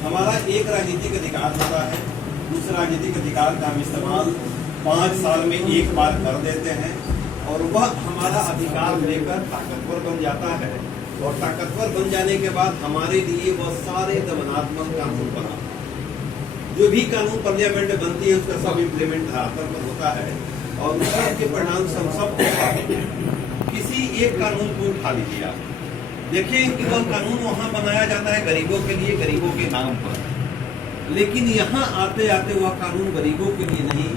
हमारा एक राजनीतिक अधिकार होता है, दूसरा राजनीतिक अधिकार का हम इस्तेमाल 5 साल में एक बार कर देते हैं और वह हमारा अधिकार लेकर ताकतवर बन जाता है और ताकतवर बन जाने के बाद हमारे लिए वह सारे दमनात्मक कानून बनाता है। जो भी कानून पार्लियामेंट में बनती है उसका सब इम्प्लीमेंट धरातल पर होता है और उसके परिणाम हम सब किसी एक कानून को उठा लीजिए आप देखें कि वह कानून वहाँ बनाया जाता है गरीबों के लिए, गरीबों के नाम पर, लेकिन यहाँ आते आते वह कानून गरीबों के लिए नहीं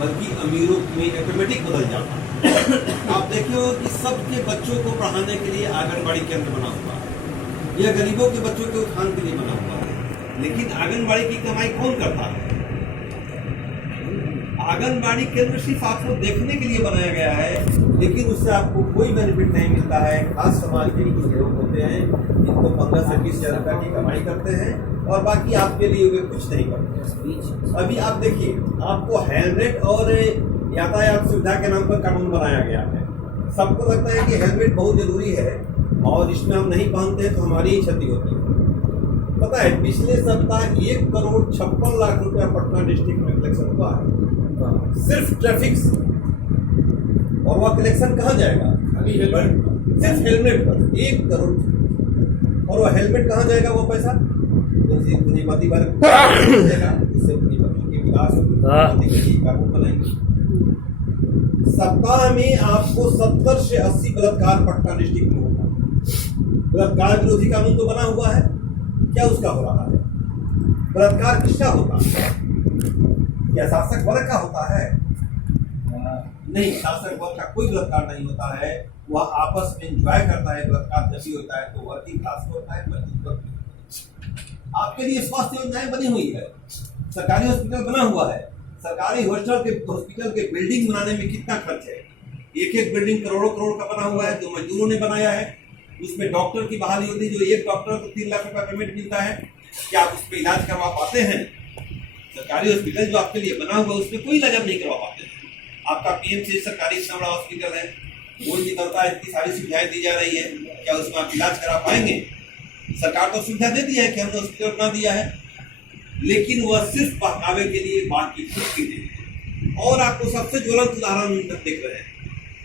बल्कि अमीरों में ऑटोमेटिक बदल जाता है। आप देखिए कि सबके बच्चों को पढ़ाने के लिए आंगनबाड़ी केंद्र बना हुआ है, यह गरीबों के बच्चों के उत्थान के लिए बना हुआ है, लेकिन आंगनबाड़ी की कमाई कौन करता है? आंगनबाड़ी केंद्र सिर्फ आपको देखने के लिए बनाया गया है, लेकिन उससे आपको कोई बेनिफिट नहीं मिलता है। खास समाज के कुछ लोग होते हैं जिनको 15 से 20 हजार रुपया की कमाई करते हैं और बाकी आपके लिए वे कुछ नहीं करते। अभी आप देखिए, आपको हेलमेट और यातायात सुविधा के नाम पर कानून बनाया गया है। सबको लगता है कि हेलमेट बहुत जरूरी है और इसमें हम नहीं पहनते हैं तो हमारी ही क्षति होती है। पता है, पिछले सप्ताह 1,56,00,000 रुपया पटना डिस्ट्रिक्ट में कलेक्शन हुआ है सिर्फ ट्रैफिक से, और वह कलेक्शन कहाँ जाएगा? सिर्फ हेलमेट पर 1 करोड़। और वह हेलमेट कहाँ जाएगा? वो पैसा पूंजीपति वर्ग जाएगा, इससे पूंजीपतियों के विकास कानून बनाएंगे। सप्ताह में आपको 70 से 80 बलात्कार पटना डिस्ट्रिक्ट में होगा। बलात्कार विरोधी कानून तो बना हुआ है, क्या उसका हो रहा है? बलात्कार किसका होता है? क्या शासक वर्ग का होता है? नहीं, शासक वर्ग का कोई बलात्कार नहीं होता है। वह आपस में एंजॉय करता है। बलात्कार जब भी होता है तो वर्किंग क्लास को होता है, मजदूर वर्ग। आपके लिए स्वास्थ्य योजनाएं बनी हुई है, सरकारी हॉस्पिटल बना हुआ है। सरकारी हॉस्पिटल के बिल्डिंग बनाने में कितना खर्च है? एक बिल्डिंग करोड़ों करोड़ का बना हुआ है, जो मजदूरों ने बनाया है। उसमें डॉक्टर की बहाली होती है, जो एक डॉक्टर को 3 लाख रुपया पेमेंट मिलता है। क्या आप उस पर इलाज करवा पाते हैं? सरकारी हॉस्पिटल जो आपके लिए बना हुआ है उसमें कोई इलाज नहीं करवा पाते हैं। आपका पीएमसी सरकारी इतना बड़ा हॉस्पिटल है, वो निकलता है, इतनी सारी सुविधाएं दी जा रही है, क्या उसमें आप इलाज करा पाएंगे? सरकार तो सुविधा दे दिया है कि हमने हॉस्पिटल बना दिया है, लेकिन वह सिर्फ बहकावे के लिए, बाकी कुछ भी नहीं। और आपको सबसे ज्वलंत उदाहरण देख रहे हैं,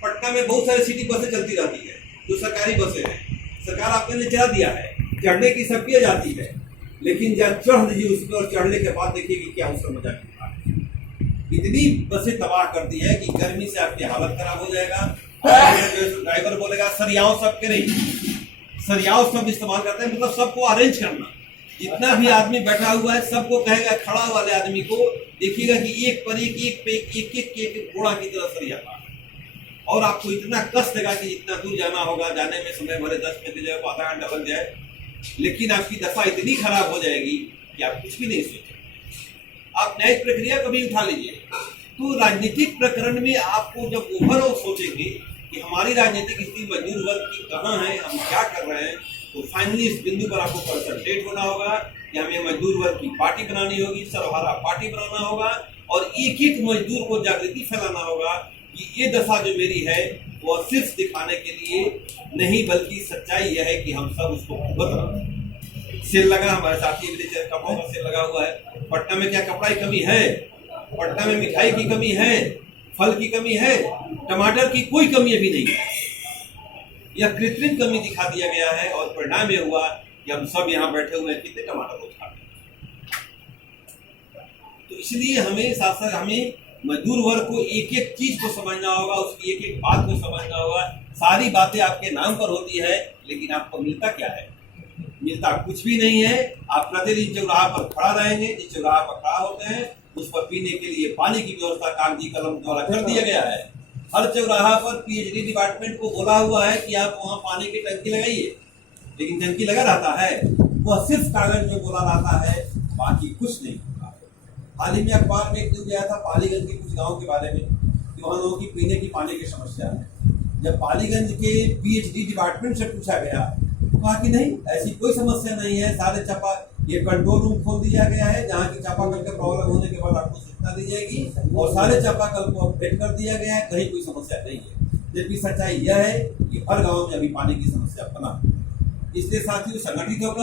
पटना में बहुत सारी सिटी बसें चलती रहती है जो सरकारी बसें हैं। सरकार आपने लिए चला दिया है, चढ़ने की सबकी जाती है, लेकिन जब चढ़ लीजिए उस पर, चढ़ने के बाद देखिए कि क्या उसका मजा मिलता है। इतनी बसें तबाह कर दी है कि गर्मी से आपकी हालत खराब हो जाएगा। ड्राइवर बोलेगा सरियाओं सबके नहीं, सरियाओं सब इस्तेमाल करते हैं, मतलब सबको अरेंज करना। जितना भी आदमी बैठा हुआ है सबको कहेगा, खड़ा वाले आदमी को देखिएगा कि एक पर एक घोड़ा की तरह सरियाता है। और आपको इतना कष्ट देगा कि जितना दूर जाना होगा, जाने में समय भले 10 मिनट लग जाए, आधा घंटा लग जाए, लेकिन आपकी दशा इतनी खराब हो जाएगी कि आप कुछ भी नहीं सोचेंगे। आप न्यायिक प्रक्रिया कभी उठा लीजिए। तो राजनीतिक प्रकरण में आपको जब ओवरऑल सोचेंगे कि हमारी राजनीतिक स्थिति मजदूर वर्ग की कहाँ है, हम क्या कर रहे हैं, तो फाइनली इस बिंदु पर आपको कंसंट्रेट होना होगा कि हमें मजदूर वर्ग की पार्टी बनानी होगी, सर्वहारा पार्टी बनाना होगा और एक एक मजदूर को जागृति फैलाना होगा कि ये दशा जो मेरी है वो सिर्फ दिखाने के लिए नहीं, बल्कि सच्चाई यह है कि हम सब उसको भुगत रहे हैं। सेल लगा, हमारे साथी कपड़ों का सेल लगा हुआ है। पटना में क्या कपड़ा की कमी है? पटना में मिठाई की कमी है, फल की कमी है, टमाटर की कोई कमी अभी नहीं है। यह कृत्रिम कमी दिखा दिया गया है और परिणाम यह हुआ कि हम सब यहाँ बैठे हुए हैं, कितने टमाटर रोज खाते हैं। तो इसलिए हमें मजदूर वर्ग को एक एक चीज को समझना होगा, उसकी एक एक बात को समझना होगा। सारी बातें आपके नाम पर होती है, लेकिन आपको मिलता क्या है? मिलता कुछ भी नहीं है। आप प्रतिदिन चौराहा पर खड़ा रहेंगे, जिस चौराहा पर खड़ा होते हैं उस पर पीने के लिए पानी की व्यवस्था कागजी कलम द्वारा कर दिया गया है। हर चौराहा पर पीएचडी डिपार्टमेंट को बोला हुआ है कि आप वहाँ पानी की टंकी लगाइए, लेकिन टंकी लगा रहता है, वह सिर्फ कागज में बोला रहता है, बाकी कुछ नहीं। हाल ही में अखबार में एक न्यूज आया था पालीगंज के कुछ गांव के बारे में कि वहाँ लोगों की पीने की पानी की समस्या है। जब पालीगंज के पीएचडी डिपार्टमेंट से पूछा गया तो कहा कि नहीं, ऐसी कोई समस्या नहीं है, सारे ये कंट्रोल रूम खोल दिया गया है जहाँ की चापाकल का प्रॉब्लम होने के बाद आपको सूचना दी जाएगी और सारे चापाकल को अपडेट कर दिया गया है, कहीं कोई समस्या नहीं है। जबकि सच्चाई यह है कि हर गाँव में अभी पानी की समस्या बना। इसलिए साथियों, संगठित होकर